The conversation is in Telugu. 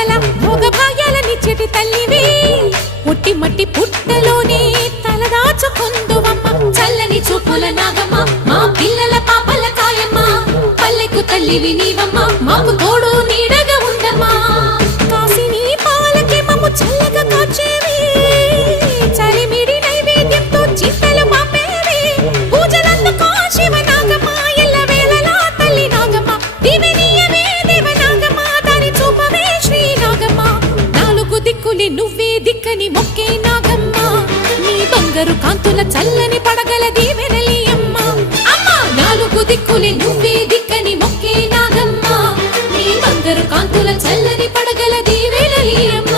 సకల భోగ భాగ్యాలని చెటి తల్లివి పుట్టి మట్టి పుట్టలోనే తలదాచుకుందువమ్మ చల్లని చూపుల నాగమ్మ మా పిల్లల పాపల కాయమ్మ పల్లెకు తల్లివి నీవమ్మ మాకు తోడు నీడగా ఉండమ్మా కాసిని పాలకి మమ్ము చల్లగా కాచేవి చలిమిడి నైవేద్యంతో చింతలు పంపేవి పూజలందుకో శివ నాగమ్మ ఎల్ల వేళలా తల్లి నాగమ్మ దివెనీయవే దేవ నాగమ్మ దాని చూపవే శ్రీ నాగమ్మ నాలుగు దిక్కులే నువ్వే దిక్కని మొక్కే నాగమ్మ నీ బంగారు కాంతుల చల్లని పడగల దీవెనలి అమ్మ అమ్మ నాలుగు దిక్కులే నువ్వే దిక్కని మొక్కే నాగమ్మ నీ బంగారు కాంతుల చల్లని పడగల దీవెనలి అమ్మ